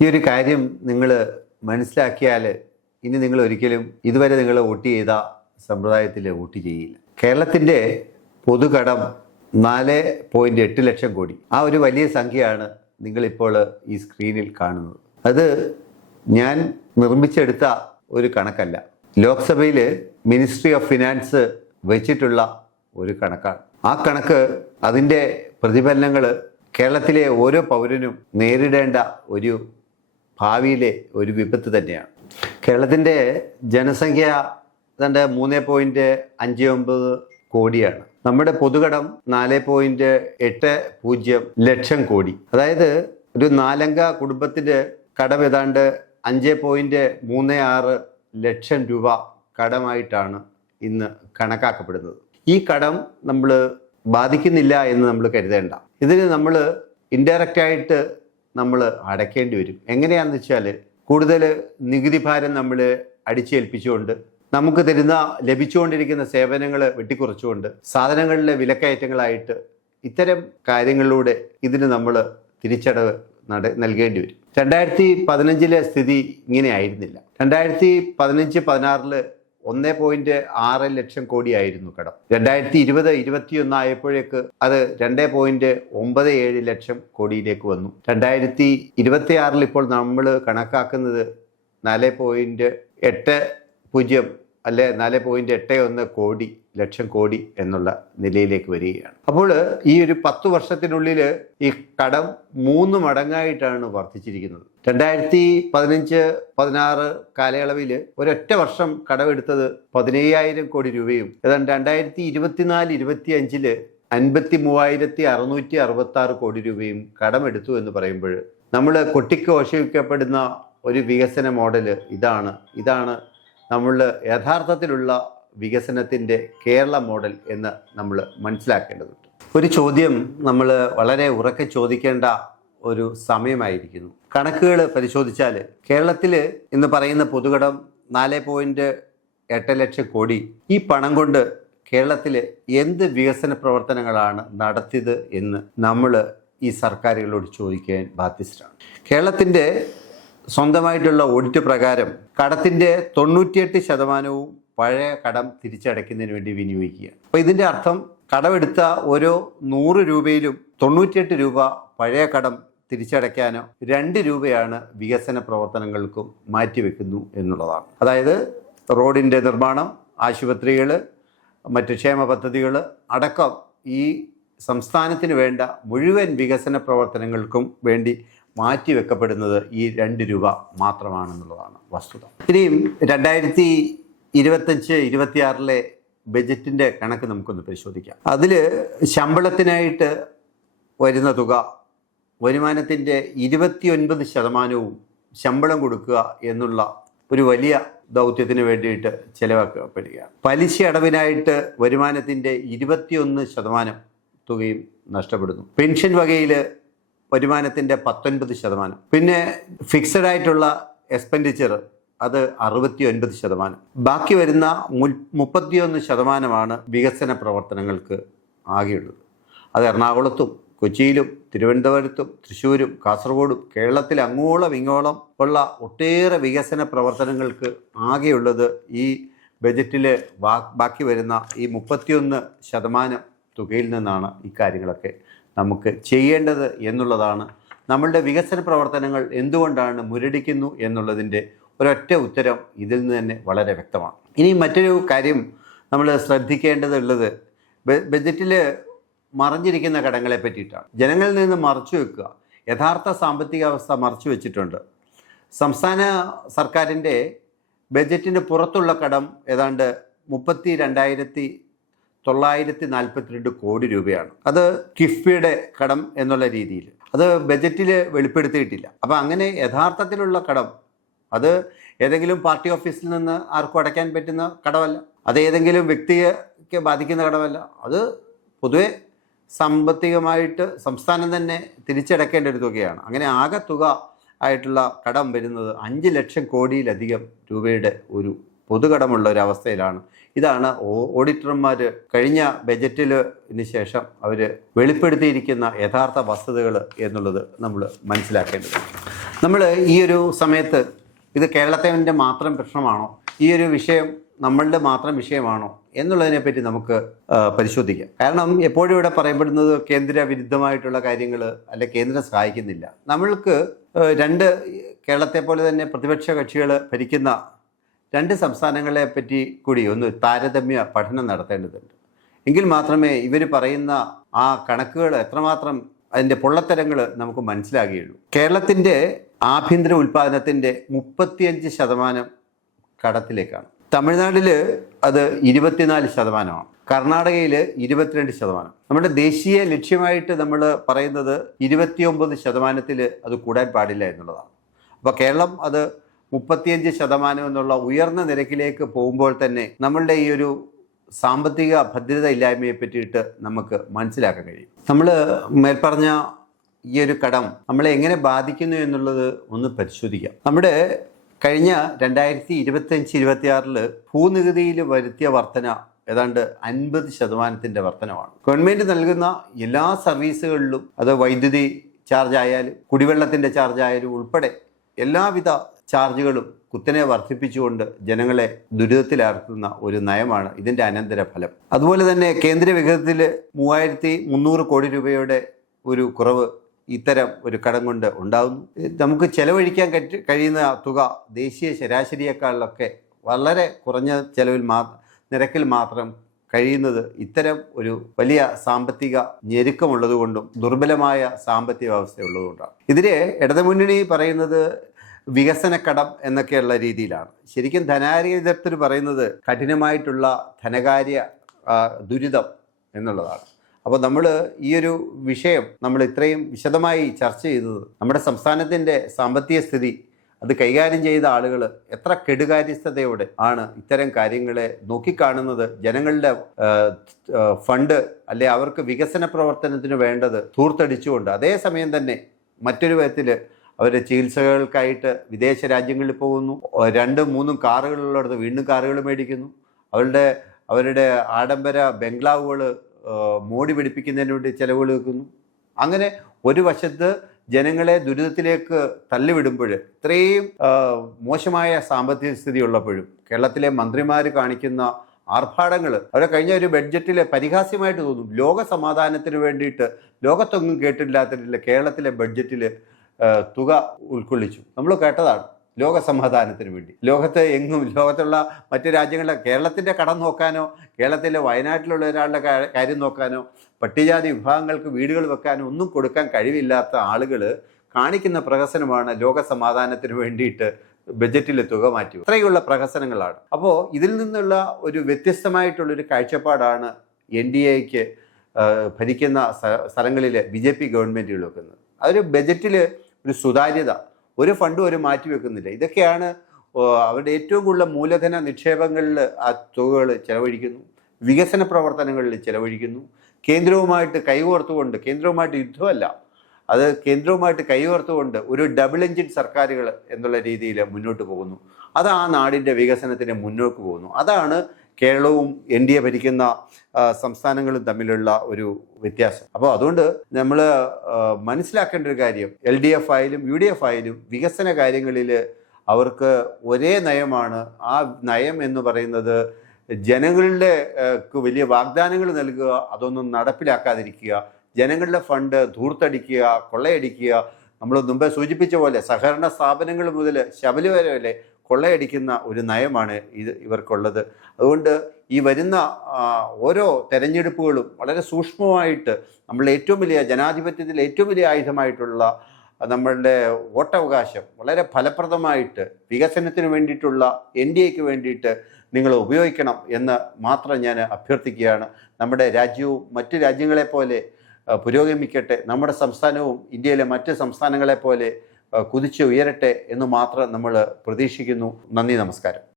ഈ ഒരു കാര്യം നിങ്ങൾ മനസ്സിലാക്കിയാൽ ഇനി നിങ്ങൾ ഒരിക്കലും ഇതുവരെ നിങ്ങൾ വോട്ട് ചെയ്ത സമ്പ്രദായത്തിൽ വോട്ട് ചെയ്യില്ല. കേരളത്തിൻ്റെ പൊതുകടം 4.8 ലക്ഷം കോടി. ആ ഒരു വലിയ സംഖ്യയാണ് നിങ്ങളിപ്പോൾ ഈ സ്ക്രീനിൽ കാണുന്നത്. അത് ഞാൻ നിർമ്മിച്ചെടുത്ത ഒരു കണക്കല്ല. ലോക്സഭയിൽ മിനിസ്ട്രി ഓഫ് ഫിനാൻസ് വെച്ചിട്ടുള്ള ഒരു കണക്കാണ്. ആ കണക്ക് അതിൻ്റെ പ്രതിഫലനങ്ങൾ കേരളത്തിലെ ഓരോ പൗരനും നേരിടേണ്ട ഒരു ഭാവിയിലെ ഒരു വിപത്ത് തന്നെയാണ്. കേരളത്തിൻ്റെ ജനസംഖ്യ 3.59 കോടിയാണ്. നമ്മുടെ പൊതുകടം 4.80 ലക്ഷം കോടി. അതായത് ഒരു 4 അംഗ കുടുംബത്തിൻ്റെ കടം ഏതാണ്ട് 5.36 ലക്ഷം രൂപ കടമായിട്ടാണ് ഇന്ന് കണക്കാക്കപ്പെടുന്നത്. ഈ കടം നമ്മൾ ബാധിക്കുന്നില്ല എന്ന് നമ്മൾ കരുതേണ്ട. ഇതിന് നമ്മൾ ഇൻഡയറക്റ്റായിട്ട് നമ്മൾ അടയ്ക്കേണ്ടി വരും. എങ്ങനെയാണെന്ന് വെച്ചാൽ കൂടുതൽ നികുതി ഭാരം നമ്മൾ അടിച്ചേൽപ്പിച്ചുകൊണ്ട് നമുക്ക് ലഭിച്ചുകൊണ്ടിരിക്കുന്ന സേവനങ്ങൾ വെട്ടിക്കുറച്ചുകൊണ്ട് സാധനങ്ങളിലെ വിലക്കയറ്റങ്ങളായിട്ട് ഇത്തരം കാര്യങ്ങളിലൂടെ ഇതിന് നമ്മൾ തിരിച്ചടവ് നൽകേണ്ടി വരും. 2015 സ്ഥിതി ഇങ്ങനെ ആയിരുന്നില്ല. 2015-16 1.6 ലക്ഷം കോടിയായിരുന്നു കടം. 2020-21 ആയപ്പോഴേക്ക് അത് 2.97 ലക്ഷം കോടിയിലേക്ക് വന്നു. 2026 ഇപ്പോൾ നമ്മൾ കണക്കാക്കുന്നത് 4.80 അല്ലെ 4.81 ലക്ഷം കോടി എന്നുള്ള നിലയിലേക്ക് വരികയാണ്. അപ്പോൾ ഈ ഒരു 10 വർഷത്തിനുള്ളിൽ ഈ കടം 3 മടങ്ങായിട്ടാണ് വർദ്ധിച്ചിരിക്കുന്നത്. 2015-16 കാലയളവിൽ ഒരൊറ്റ വർഷം കടമെടുത്തത് 15,000 കോടി രൂപയും ഏതാണ്ട് 2024-25 53,666 കോടി രൂപയും കടമെടുത്തു എന്ന് പറയുമ്പോൾ നമ്മൾ കൊട്ടിഘോഷിക്കപ്പെടുന്ന ഒരു വികസന മോഡല് ഇതാണ് നമ്മൾ യഥാർത്ഥത്തിലുള്ള വികസനത്തിൻ്റെ കേരള മോഡൽ എന്ന് നമ്മൾ മനസ്സിലാക്കേണ്ടതുണ്ട്. ഒരു ചോദ്യം നമ്മൾ വളരെ ഉറക്കെ ചോദിക്കേണ്ട ഒരു സമയമായിരിക്കുന്നു. കണക്കുകൾ പരിശോധിച്ചാൽ കേരളത്തിൽ ഇന്ന് പറയുന്ന പൊതുകടം 4.8 ലക്ഷം കോടി. ഈ പണം കൊണ്ട് കേരളത്തിൽ എന്ത് വികസന പ്രവർത്തനങ്ങളാണ് നടത്തിയത് എന്ന് നമ്മൾ ഈ സർക്കാരുകളോട് ചോദിക്കാൻ ബാധ്യസ്ഥരാണ്. കേരളത്തിൻ്റെ സ്വന്തമായിട്ടുള്ള ഓഡിറ്റ് പ്രകാരം കടത്തിൻ്റെ 98% പഴയ കടം തിരിച്ചടയ്ക്കുന്നതിന് വേണ്ടി വിനിയോഗിക്കുകയാണ്. അപ്പോൾ ഇതിൻ്റെ അർത്ഥം കടമെടുത്ത ഓരോ 100 രൂപയിലും 98 രൂപ പഴയ കടം തിരിച്ചടയ്ക്കാനോ 2 രൂപയാണ് വികസന പ്രവർത്തനങ്ങൾക്കും മാറ്റിവെക്കുന്നു എന്നുള്ളതാണ്. അതായത് റോഡിൻ്റെ നിർമ്മാണം, ആശുപത്രികൾ, മറ്റ് ക്ഷേമ പദ്ധതികൾ അടക്കം ഈ സംസ്ഥാനത്തിന് വേണ്ട മുഴുവൻ വികസന പ്രവർത്തനങ്ങൾക്കും വേണ്ടി മാറ്റിവെക്കപ്പെടുന്നത് ഈ 2 രൂപ മാത്രമാണെന്നുള്ളതാണ് വസ്തുത. ഇനിയും 2025-26 ബജറ്റിൻ്റെ കണക്ക് നമുക്കൊന്ന് പരിശോധിക്കാം. അതിൽ ശമ്പളത്തിനായിട്ട് വരുന്ന തുക വരുമാനത്തിൻ്റെ 29% ശമ്പളം കൊടുക്കുക എന്നുള്ള ഒരു വലിയ ദൗത്യത്തിന് വേണ്ടിയിട്ട് ചെലവാക്കപ്പെടുകയാണ്. പലിശ അടവിനായിട്ട് വരുമാനത്തിൻ്റെ 21% തുകയും നഷ്ടപ്പെടുന്നു. പെൻഷൻ വകയിൽ വരുമാനത്തിൻ്റെ 19%. പിന്നെ ഫിക്സഡ് ആയിട്ടുള്ള എക്സ്പെൻഡിച്ചർ അത് 69%. ബാക്കി വരുന്ന 31% വികസന പ്രവർത്തനങ്ങൾക്ക് ആകെയുള്ളത്. അത് എറണാകുളത്തും കൊച്ചിയിലും തിരുവനന്തപുരത്തും തൃശ്ശൂരും കാസർഗോഡും കേരളത്തിൽ അങ്ങോളം ഇങ്ങോളം ഉള്ള ഒട്ടേറെ വികസന പ്രവർത്തനങ്ങൾക്ക് ആകെയുള്ളത് ഈ ബജറ്റിൽ ബാക്കി വരുന്ന ഈ 31% തുകയിൽ നിന്നാണ് ഈ കാര്യങ്ങളൊക്കെ നമുക്ക് ചെയ്യേണ്ടത് എന്നുള്ളതാണ്. നമ്മളുടെ വികസന പ്രവർത്തനങ്ങൾ എന്തുകൊണ്ടാണ് മുരടിക്കുന്നു എന്നുള്ളതിൻ്റെ ഒരൊറ്റ ഉത്തരം ഇതിൽ നിന്ന് തന്നെ വളരെ വ്യക്തമാണ്. ഇനി മറ്റൊരു കാര്യം നമ്മൾ ശ്രദ്ധിക്കേണ്ടതുള്ളത് ബജറ്റിൽ മറഞ്ഞിരിക്കുന്ന കടങ്ങളെ പറ്റിയിട്ടാണ്. ജനങ്ങളിൽ നിന്ന് മറച്ചു വെക്കുക, യഥാർത്ഥ സാമ്പത്തിക അവസ്ഥ മറച്ചു വെച്ചിട്ടുണ്ട്. സംസ്ഥാന സർക്കാരിൻ്റെ ബജറ്റിന് പുറത്തുള്ള കടം ഏതാണ്ട് 32,942 കോടി രൂപയാണ്. അത് കിഫ്ബിയുടെ കടം എന്നുള്ള രീതിയിൽ അത് ബജറ്റിൽ വെളിപ്പെടുത്തിയിട്ടില്ല. അപ്പം അങ്ങനെ യഥാർത്ഥത്തിലുള്ള കടം അത് ഏതെങ്കിലും പാർട്ടി ഓഫീസിൽ നിന്ന് ആർക്കും അടയ്ക്കാൻ പറ്റുന്ന കടമല്ല, അത് ഏതെങ്കിലും വ്യക്തിക്ക് ബാധിക്കുന്ന കടമല്ല. അത് പൊതുവെ സാമ്പത്തികമായിട്ട് സംസ്ഥാനം തന്നെ തിരിച്ചടയ്ക്കേണ്ട ഒരു തുകയാണ്. അങ്ങനെ ആകെ തുക ആയിട്ടുള്ള കടം വരുന്നത് 5 ലക്ഷം കോടിയിലധികം രൂപയുടെ ഒരു പൊതുകടമുള്ള ഒരു അവസ്ഥയിലാണ്. ഇതാണ് ഓഡിറ്റർമാർ കഴിഞ്ഞ ബജറ്റിന് ശേഷം അവർ വെളിപ്പെടുത്തിയിരിക്കുന്ന യഥാർത്ഥ വസ്തുതകൾ എന്നുള്ളത് നമ്മൾ മനസ്സിലാക്കേണ്ടതുണ്ട്. നമ്മൾ ഈ ഒരു സമയത്ത് ഇത് കേരളത്തിൻ്റെ മാത്രം പ്രശ്നമാണോ, ഈ ഒരു വിഷയം നമ്മളുടെ മാത്രം വിഷയമാണോ എന്നുള്ളതിനെപ്പറ്റി നമുക്ക് പരിശോധിക്കാം. കാരണം എപ്പോഴും ഇവിടെ പറയപ്പെടുന്നത് കേന്ദ്ര വിരുദ്ധമായിട്ടുള്ള കാര്യങ്ങൾ അല്ലെ കേന്ദ്രം സഹായിക്കുന്നില്ല. നമ്മൾക്ക് കേരളത്തെ പോലെ തന്നെ പ്രതിപക്ഷ കക്ഷികൾ ഭരിക്കുന്ന 2 സംസ്ഥാനങ്ങളെ പറ്റി കൂടി ഒന്ന് താരതമ്യ പഠനം നടത്തേണ്ടതുണ്ട്. എങ്കിൽ മാത്രമേ ഇവർ പറയുന്ന ആ കണക്കുകൾ എത്രമാത്രം അതിൻ്റെ പൊള്ളത്തരങ്ങൾ നമുക്ക് മനസ്സിലാകുകയുള്ളൂ. കേരളത്തിൻ്റെ ആഭ്യന്തര ഉൽപ്പാദനത്തിൻ്റെ 35% കടത്തിലേക്കാണ്. തമിഴ്നാട്ടിൽ അത് 24%, കർണാടകയിൽ 22%. നമ്മുടെ ദേശീയ ലക്ഷ്യമായിട്ട് നമ്മൾ പറയുന്നത് 29% അത് കൂടാൻ പാടില്ല എന്നുള്ളതാണ്. അപ്പോൾ കേരളം അത് 35% എന്നുള്ള ഉയർന്ന നിരക്കിലേക്ക് പോകുമ്പോൾ തന്നെ നമ്മളുടെ ഈ ഒരു സാമ്പത്തിക ഭദ്രത ഇല്ലായ്മയെ പറ്റിയിട്ട് നമുക്ക് മനസ്സിലാക്കാൻ കഴിയും. നമ്മൾ മേൽപ്പറഞ്ഞ ഈ ഒരു കടം നമ്മളെ എങ്ങനെ ബാധിക്കുന്നു എന്നുള്ളത് ഒന്ന് പരിശോധിക്കാം. നമ്മുടെ കഴിഞ്ഞ 2025-26 ഭൂനികുതിയിൽ വരുത്തിയ വർധന ഏതാണ്ട് 50% വർധനമാണ്. ഗവൺമെൻറ് നൽകുന്ന എല്ലാ സർവീസുകളിലും, അത് വൈദ്യുതി ചാർജ് ആയാലും കുടിവെള്ളത്തിൻ്റെ ചാർജ് ആയാലും ഉൾപ്പെടെ എല്ലാവിധ ചാർജുകളും കുത്തനെ വർദ്ധിപ്പിച്ചുകൊണ്ട് ജനങ്ങളെ ദുരിതത്തിലാർത്തുന്ന ഒരു നയമാണ് ഇതിൻ്റെ അനന്തരഫലം. അതുപോലെ തന്നെ കേന്ദ്ര വിഹിതത്തിൽ 3300 കോടി രൂപയുടെ ഒരു കുറവ് ഇത്തരം ഒരു കടം കൊണ്ട് ഉണ്ടാകുന്നു. നമുക്ക് ചെലവഴിക്കാൻ കഴിയുന്ന തുക ദേശീയ ശരാശരിയേക്കാളിലൊക്കെ വളരെ കുറഞ്ഞ ചെലവിൽ നിരക്കിൽ മാത്രം കഴിയുന്നത് ഇത്തരം ഒരു വലിയ സാമ്പത്തിക ഞെരുക്കമുള്ളതുകൊണ്ടും ദുർബലമായ സാമ്പത്തിക വ്യവസ്ഥ ഉള്ളതുകൊണ്ടാണ്. ഇതിനെ ഇടതുമുന്നണി പറയുന്നത് വികസന കടം എന്നൊക്കെയുള്ള രീതിയിലാണ്. ശരിക്കും ധനാകാര്യ വിദഗ്ധർ പറയുന്നത് കഠിനമായിട്ടുള്ള ധനകാര്യ ദുരിതം എന്നുള്ളതാണ്. അപ്പോൾ നമ്മൾ ഈ ഒരു വിഷയം നമ്മൾ ഇത്രയും വിശദമായി ചർച്ച ചെയ്തത് നമ്മുടെ സംസ്ഥാനത്തിൻ്റെ സാമ്പത്തിക സ്ഥിതി അത് കൈകാര്യം ചെയ്ത ആളുകൾ എത്ര കെടുകാര്യസ്ഥതയോടെ ആണ് ഇത്തരം കാര്യങ്ങളെ നോക്കിക്കാണുന്നത്. ജനങ്ങളുടെ ഫണ്ട് അല്ലെ അവർക്ക് വികസന പ്രവർത്തനത്തിന് വേണ്ടത് ധൂർത്തടിച്ചുകൊണ്ട് അതേസമയം തന്നെ മറ്റൊരു വിധത്തിൽ അവർ ചികിത്സകൾക്കായിട്ട് വിദേശ രാജ്യങ്ങളിൽ പോകുന്നു. 2-3 കാറുകളുള്ളിടത്ത് വീണ്ടും കാറുകൾ മേടിക്കുന്നു. അവരുടെ ആഡംബര ബംഗ്ലാവുകൾ മോടി പിടിപ്പിക്കുന്നതിന് വേണ്ടി ചെലവുകൾ വെക്കുന്നു. അങ്ങനെ ഒരു വശത്ത് ജനങ്ങളെ ദുരിതത്തിലേക്ക് തള്ളിവിടുമ്പോൾ, ഇത്രയും മോശമായ സാമ്പത്തിക സ്ഥിതി ഉള്ളപ്പോഴും കേരളത്തിലെ മന്ത്രിമാർ കാണിക്കുന്ന ആർഭാടങ്ങൾ അവരെ കഴിഞ്ഞ ഒരു ബഡ്ജറ്റിൽ പരിഹാസ്യമായിട്ട് തോന്നും. ലോക സമാധാനത്തിന് വേണ്ടിയിട്ട് ലോകത്തൊന്നും കേട്ടില്ലാത്തില്ല കേരളത്തിലെ ബഡ്ജറ്റിൽ തുക ഉൾക്കൊള്ളിച്ചു. നമ്മൾ കേട്ടതാണ് ലോക സമാധാനത്തിന് വേണ്ടി. ലോകത്ത് എങ്ങും ലോകത്തുള്ള മറ്റു രാജ്യങ്ങളെ കേരളത്തിൻ്റെ കടം നോക്കാനോ കേരളത്തിലെ വയനാട്ടിലുള്ള ഒരാളുടെ കാര്യം നോക്കാനോ പട്ടികജാതി വിഭാഗങ്ങൾക്ക് വീടുകൾ വെക്കാനോ ഒന്നും കൊടുക്കാൻ കഴിവില്ലാത്ത ആളുകൾ കാണിക്കുന്ന പ്രഹസനമാണ് ലോക സമാധാനത്തിന് വേണ്ടിയിട്ട് ബഡ്ജറ്റിലെ തുക മാറ്റി. ഇത്രയുള്ള പ്രഹസനങ്ങളാണ്. അപ്പോൾ ഇതിൽ നിന്നുള്ള ഒരു വ്യത്യസ്തമായിട്ടുള്ളൊരു കാഴ്ചപ്പാടാണ് NDAക്ക് ഭരിക്കുന്ന സ്ഥലങ്ങളിൽ BJP ഗവൺമെൻറ്റുകൾ വെക്കുന്നത്. അതൊരു ബജറ്റിൽ ഒരു സുതാര്യത, ഒരു ഫണ്ടും ഒരു മാറ്റി വെക്കുന്നില്ല. ഇതൊക്കെയാണ് അവരുടെ ഏറ്റവും കൂടുതൽ മൂലധന നിക്ഷേപങ്ങളിൽ ആ തുകകൾ ചെലവഴിക്കുന്നു, വികസന പ്രവർത്തനങ്ങളിൽ ചെലവഴിക്കുന്നു. കേന്ദ്രവുമായിട്ട് കൈകോർത്തുകൊണ്ട്, കേന്ദ്രവുമായിട്ട് യുദ്ധമല്ല, അത് കേന്ദ്രവുമായിട്ട് കൈകോർത്തുകൊണ്ട് ഒരു ഡബിൾ എഞ്ചിൻ സർക്കാരുകൾ എന്നുള്ള രീതിയിൽ മുന്നോട്ട് പോകുന്നു. അത് ആ നാടിൻ്റെ വികസനത്തിന് മുന്നോട്ട് പോകുന്നു. അതാണ് കേരളവും NDA ഭരിക്കുന്ന സംസ്ഥാനങ്ങളും തമ്മിലുള്ള ഒരു വ്യത്യാസം. അപ്പോൾ അതുകൊണ്ട് നമ്മൾ മനസ്സിലാക്കേണ്ട ഒരു കാര്യം, LDF ആയാലും UDF ആയാലും വികസന കാര്യങ്ങളിൽ അവർക്ക് ഒരേ നയമാണ്. ആ നയം എന്ന് പറയുന്നത് ജനങ്ങളുടെ വലിയ വാഗ്ദാനങ്ങൾ നൽകുക, അതൊന്നും നടപ്പിലാക്കാതിരിക്കുക, ജനങ്ങളുടെ ഫണ്ട് ധൂർത്തടിക്കുക, കൊള്ളയടിക്കുക. നമ്മൾ മുമ്പേ സൂചിപ്പിച്ച പോലെ സഹകരണ സ്ഥാപനങ്ങൾ മുതൽ ശബരിമല വരെ കൊള്ളയടിക്കുന്ന ഒരു നയമാണ് ഇവർക്കുള്ളത്. അതുകൊണ്ട് ഈ വരുന്ന ഓരോ തെരഞ്ഞെടുപ്പുകളും വളരെ സൂക്ഷ്മമായിട്ട് നമ്മൾ ഏറ്റവും വലിയ ജനാധിപത്യത്തിൽ ഏറ്റവും വലിയ ആയുധമായിട്ടുള്ള നമ്മളുടെ വോട്ടവകാശം വളരെ ഫലപ്രദമായിട്ട് വികസനത്തിന് വേണ്ടിയിട്ടുള്ള NDAക്ക് വേണ്ടിയിട്ട് നിങ്ങൾ ഉപയോഗിക്കണം എന്ന് മാത്രം ഞാൻ അഭ്യർത്ഥിക്കുകയാണ്. നമ്മുടെ രാജ്യവും മറ്റ് രാജ്യങ്ങളെപ്പോലെ പുരോഗമിക്കട്ടെ, നമ്മുടെ സംസ്ഥാനവും ഇന്ത്യയിലെ മറ്റ് സംസ്ഥാനങ്ങളെപ്പോലെ കുതിച്ച് ഉയരട്ടെ എന്ന് മാത്രം നമ്മൾ പ്രതീക്ഷിക്കുന്നു. നന്ദി, നമസ്കാരം.